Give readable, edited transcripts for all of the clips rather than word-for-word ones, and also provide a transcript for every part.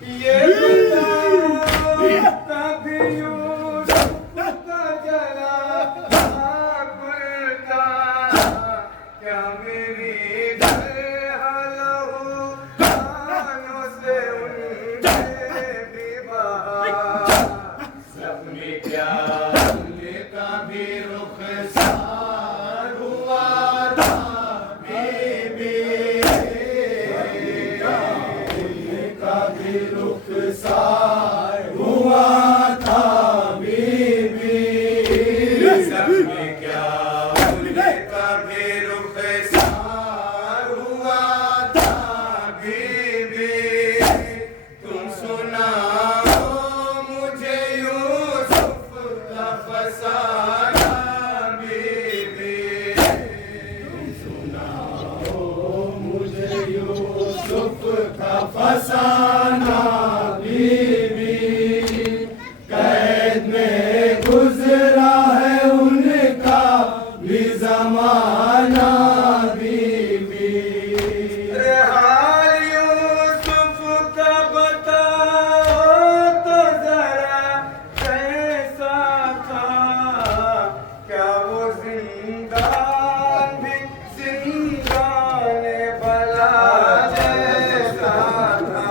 ये बता कभी यूसुफ का जला गुलता, क्या मेरी लहू खानों से उनके भी बहा, सपने क्या उनका भी रुखसार हुआ था बीबी, उनका भी रुखसार हुआ था बीबी, सपने क्या उनका भी रुखसार हुआ था बीबी, तुम सुनाओ मुझे यूसुफ का फसाना बीबी, तुम सुनाओ मुझे यूसुफ का फसाना बीबी, कैद में गुजरा है उनका भी ज़माना बीबी, हाल यूसुफ का बताओ तो जरा कैसा था, क्या वो जिंदान भी जिंदान भला जैसा था,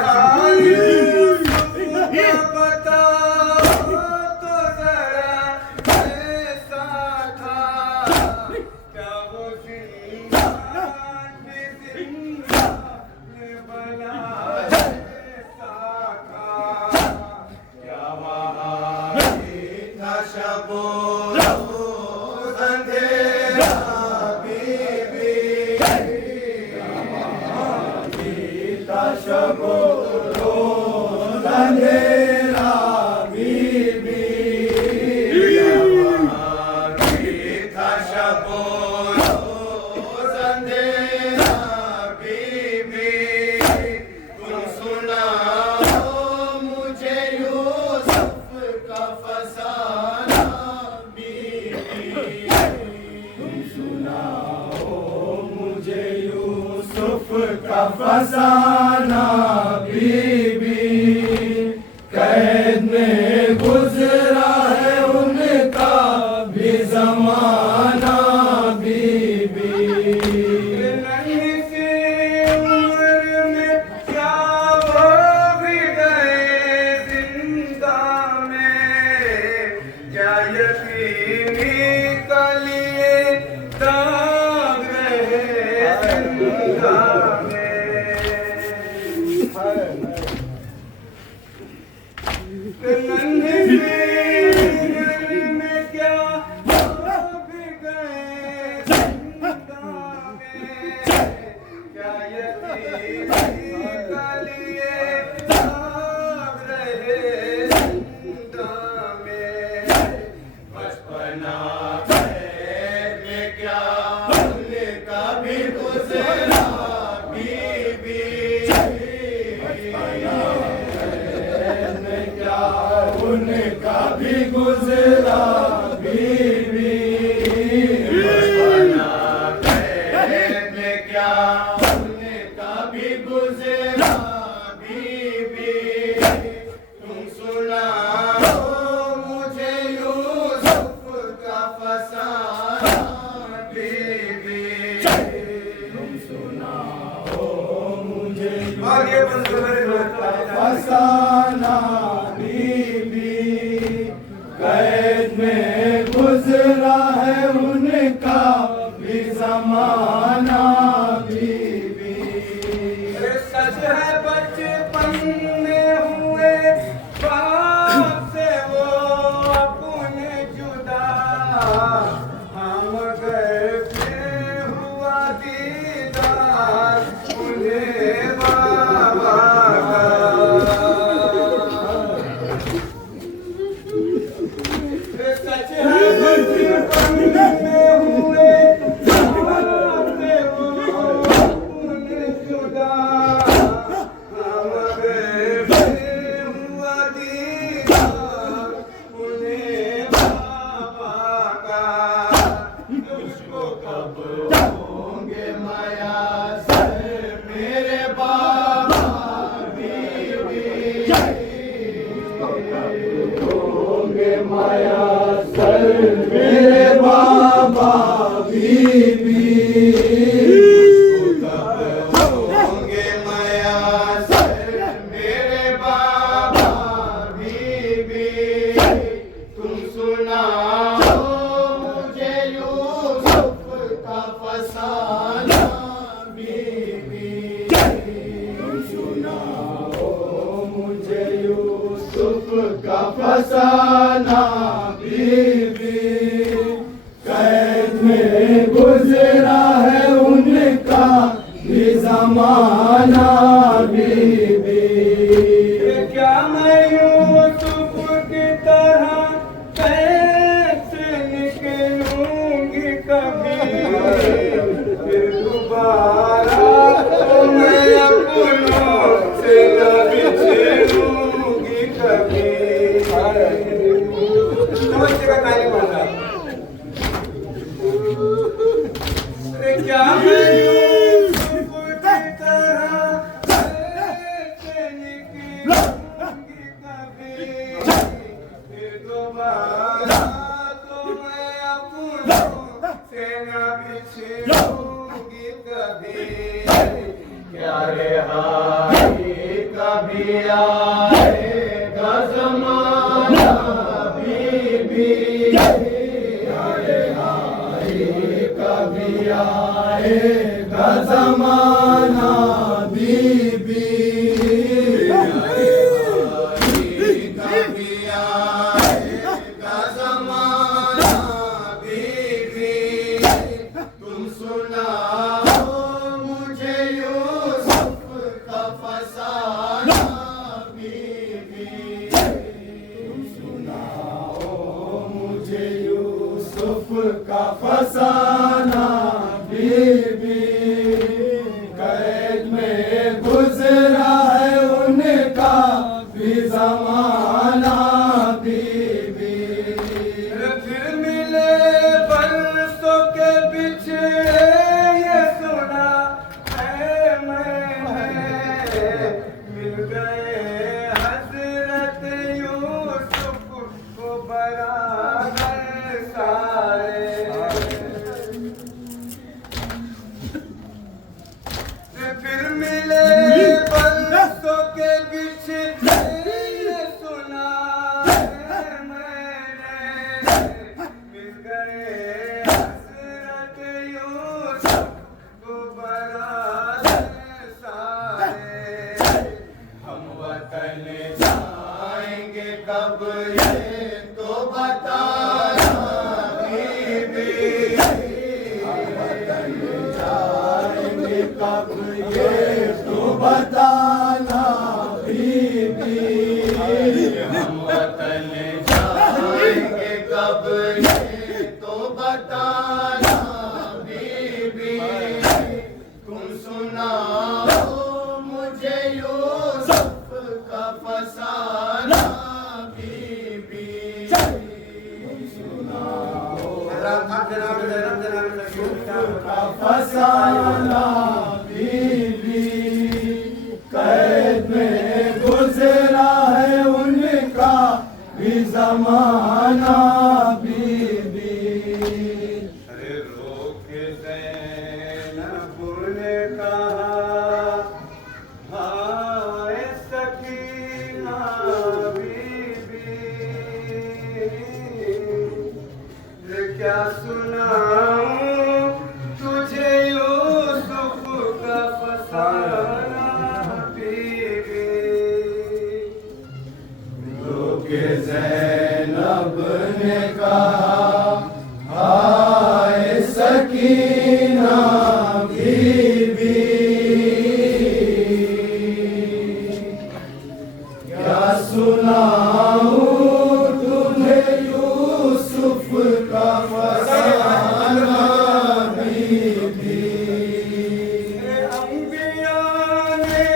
हाल यूसुफ का बताओ तो जरा कैसा था, क्या वो जिंदान भी जिंदान भला जैसा था, क्या वहाँ भी था शबो रोज़ अंधेरा बीबी, क्या वहाँ भी था शबो रोज़ अंधेरा बीबी, क्या वहाँ भी था शबो रोज़ अंधेरा बीबी, तुम सुनाओ मुझे यूसुफ का फसाना बीबी, तुम सुनाओ मुझे यूसुफ का फसाना बीबी, कैद में गुजरा है उनका भी ज़माना बीबी, नन्ही सी उम्र में क्या वो भी गए जिंदा में, क्या यकीनी का लिए दाग रहे जिंदा में, नन्ही सी उम्र में क्या वो भी गए जिंदा में, क्या यकीनी का लिए दाग रहे जिंदा में, बचपना कैद में क्या उनका भी गुजरा बीबी, बचपना कैद में क्या उनका भी गुजरा बीबी, बचपना कैद में क्या उनका भी गुजरा बीबी, तुम सुनाओ मुझे यूसुफ का फसाना बीबी, तुम सुनाओ मुझे यूसुफ का फसाना बीबी, कैद में गुजरा है उनका भी ज़माना बीबी, सच है बचपन में हुए बाप से वो अपने जुदा, हम घर पे हुआ दीदार उन्हें बाबा का, सच है बचपन में हुए बाप से वो अपने जुदा, हम घर पे हुआ दीदार उन्हें बाबा का, तुझको कब होंगे मयासर मेरे बाबा बीबी होंगे मयासर मेरे बाबा बीबी होंगे मयासर मेरे बाबा बीबी तुम सुनाओ मुझे यूसुफ का फसाना बीबी तुम सुनाओ मुझे यूसुफ का फसाना बीबी कैद में गुजरा है उनका भी ज़माना बीबी क्या मैं यूसुफ की तरह कैसे निकलूंगी कभी फिर दोबारा तो मैं अपनों से न बिछड़ूंगी कभी समझिएगा काली माता क्या मैं यूसुफ की तरह कैसे निकलूंगी कभी फिर दोबारा तो मैं अपनों से न बिछड़ूंगी कभी क्या रिहाई कभी आएगा ज़माना बीबी कभी आएगा ज़माना बीबी कभी आएगा ज़माना बीबी तुम सुनाओ मुझे यूसुफ का फसाना बीबी तुम सुनाओ मुझे यूसुफ का फसाना बीबी कैद में गुजरा है उनका भी ज़माना बीबी फिर मिले बरसों के बिछड़े ये सुना है मैंने मिल गए हज़रत यूसुफ को बराबर सारे फिर मिले बरसों के बिछड़े ये सुना है मैंने मिल गए हज़रत यूसुफ को बराबर सारे हम वतन जाएंगे कब ये तो बताना बीबी हम वतन जाएंगे कब ये तो बताना बीबी हम वतन जाएंगे कब ये तो बताना बीबी तुम सुनाओ मुझे यूसुफ का फसाना बीबी तुम सुनाओ यूसुफ का फसाना बीबी कैद में गुजरा है उनका भी ज़माना बीबी अरे रोके ज़ैनब ने कहा हाय सकीना बीबी क्या सुनाऊं तुझे यूसुफ का फसाना बीबी रोके ज़ैनब ने कहा हाय सकीना बीबी क्या सुनाऊं तुझे यूसुफ का फसाना बीबी अंबिया ने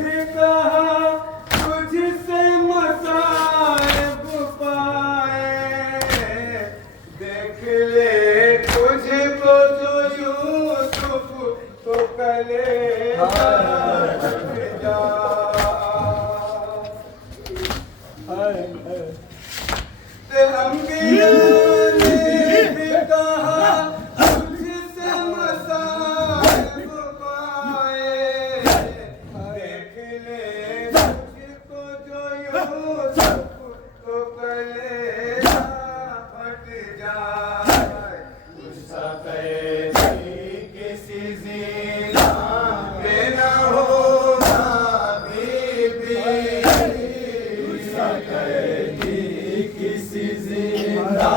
भी कहा तुझसे मसाइब पाए देख ले तुझको जो यूसुफ कलेजा जा। अंबिया ने भी कहा तुझसे मसाइब पाए, देख ले तुझको जो यूसुफ तो कलेजा फट जाए। गुस्सा कैसी किसी ज़िंदा में न होगा बीबी, गुस्सा कैसी किसी ज़िंदा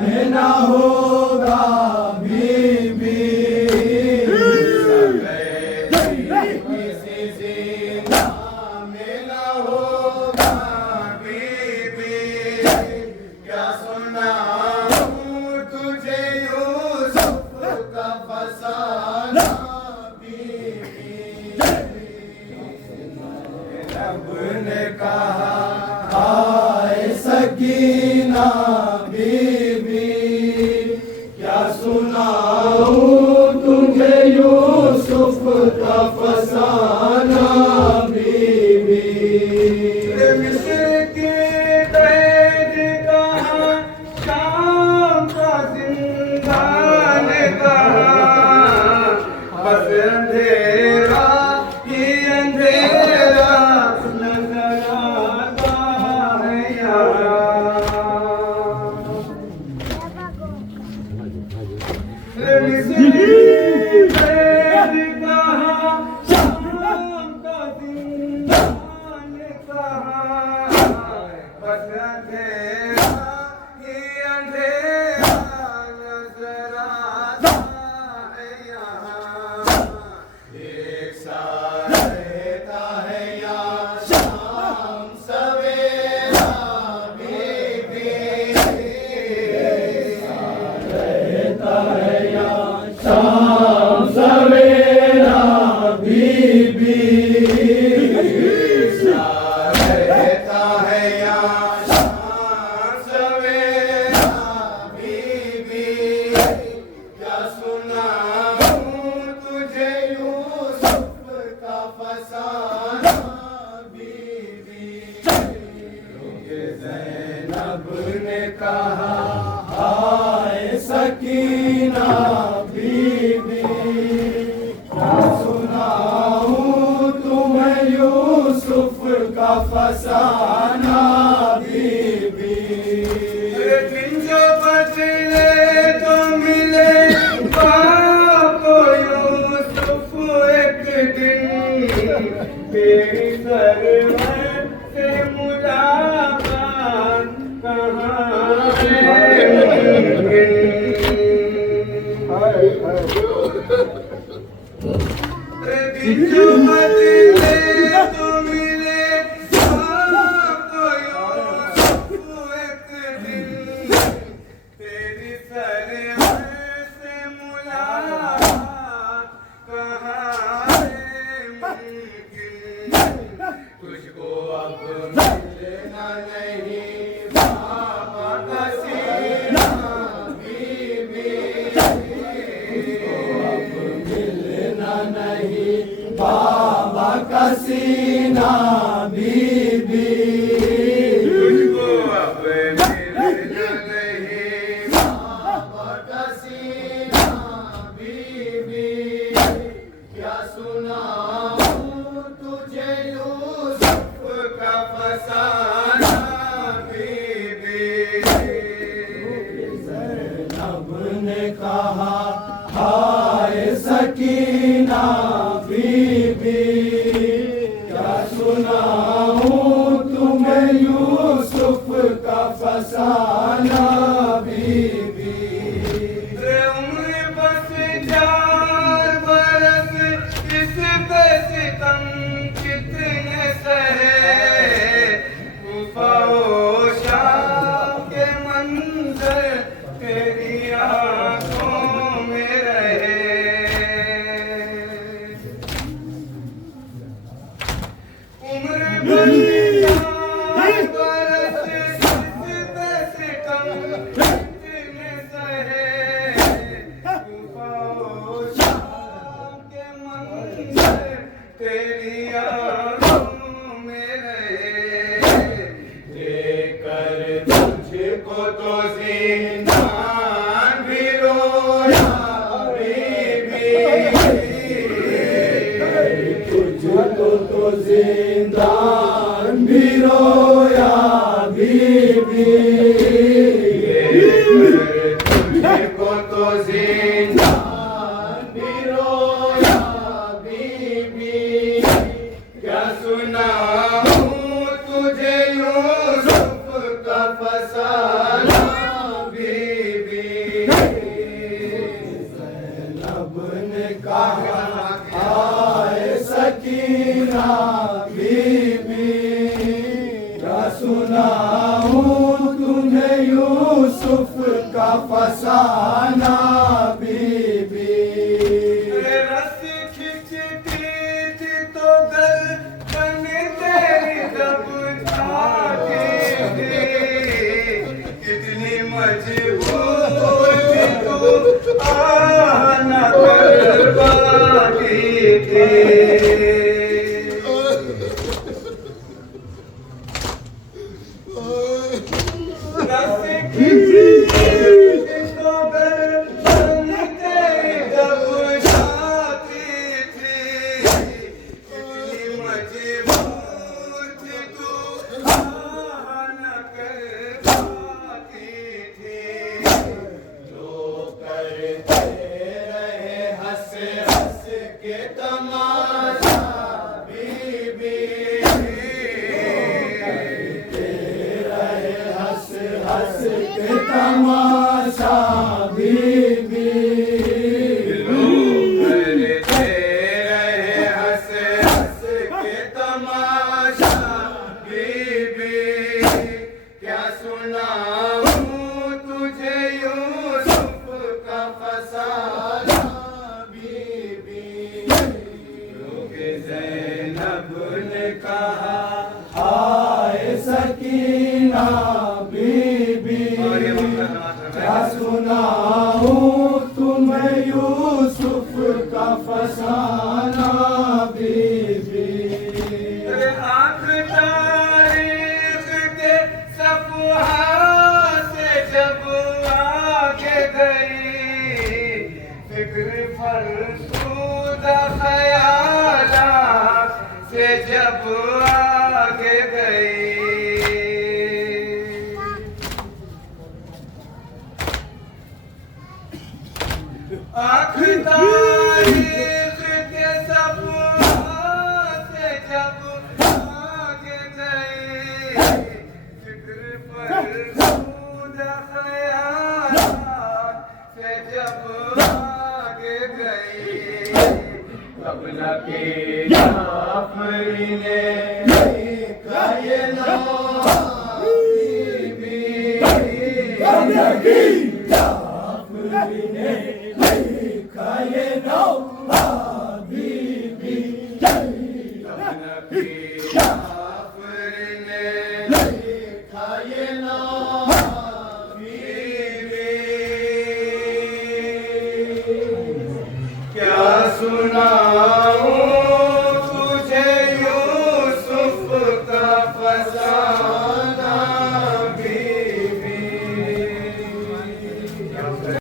में न होगा बीबी, गुस्सा कैसी किसी ज़िंदा में न होगा बीबी। क्या सुनाऊं तुझे यूसुफ का फसाना बीबी। रब ने कहा हाय सकीना बीबी, क्या सुनाऊं तुझे यूसुफ का फसाना बीबी। मिस्र की कैद कहा, शाम का जिंदान कहा, बस अंधेरा ही अंधेरा नजर आता है यहाँ। मिस्र की कैद कहा, शाम का जिंदान कहा, बस अंधेरा ही अंधेरा नजर आता है यहाँ। एक साथ रहता है यहाँ शाम सवेरा बीबी, एक साथ रहता है यहाँ शाम सवेरा बीबी, एक साथ रहता है यहाँ शाम सवेरा बीबी। क्या सुनाऊं तुझे यूसुफ का फसाना बीबी। ज़ैनब ने कहा हाय सकीना बीबी, क्या सुनाऊं तुम्हें यूसुफ का फसाना बीबी। दिन जो बदले तो मिले बाप यूसुफ एक दिन, तेरी सरवर से मुलाकात कहाँ है मुमकिन। दिन जो बदले तो मिले बाप यूसुफ एक दिन, तेरी सरवर से मुलाकात कहाँ है मुमकिन। तुझको अब मिलना नहीं बाबा का सीना बीबी, तुझको अब मिलना नहीं बाबा का सीना बीबी, तुझको अब मिलना नहीं बाबा का सीना बीबी। क्या सुनाऊं तुझे यूसुफ का फसाना बीबी। ज़ैनब ने कहा हाय सकीना बीबी, क्या सुनाऊं तुम्हें यूसुफ का फसाना बीबी। उम्र बस 4 बरस, इस पे सितम कितने सहे, तूफ़ा ओ शाम के मंज़र तेरी आँखों में रहे। जिंदान भी रोया बीबी, तुझको तो जिंदान भी रोया बीबी, क्या सुनाऊं तुझे यूसुफ का फसाना बीबी। ज़ैनब ने कहा आए सकीना बीबी, क्या सुनाऊं तुम्हें यूसुफ का फसाना बीबी। रस खिंचती थी तो गर्दन तेरी दब जाती थी, कितनी मजबूर थी तू आना कर पाती थी। रस खिंचती थी तो गर्दन तेरी दब जाती थी, कितनी मजबूर थी तू आना कर पाती थी। लोग करते रहे हंस हंस के तमाशा बीबी, करते रहे हंस हंस के तमाशा बीबी। करते रहे हंस हंस के तमाशा बीबी, क्या सुनाऊं तुझे यूसुफ का फसाना बीबी। क्योंकि ज़ैनब ने कहा आए सकीना बीबी, क्या सुनाऊं तुम्हें यूसुफ का फसाना बीबी। आँख तारीख के सफ़हा से जब आगे गई, फिक्र फरसूदा ख़यालात से जब आगे गई। आँख तारीख के सफ़हा से जब आगे गई, फिक्र फरसूदा ख़यालात से जब आगे गई। कबला के जाफरी ने लिखा ये नाम बीबी, कबला की जाफरी ने लिखा ये नाम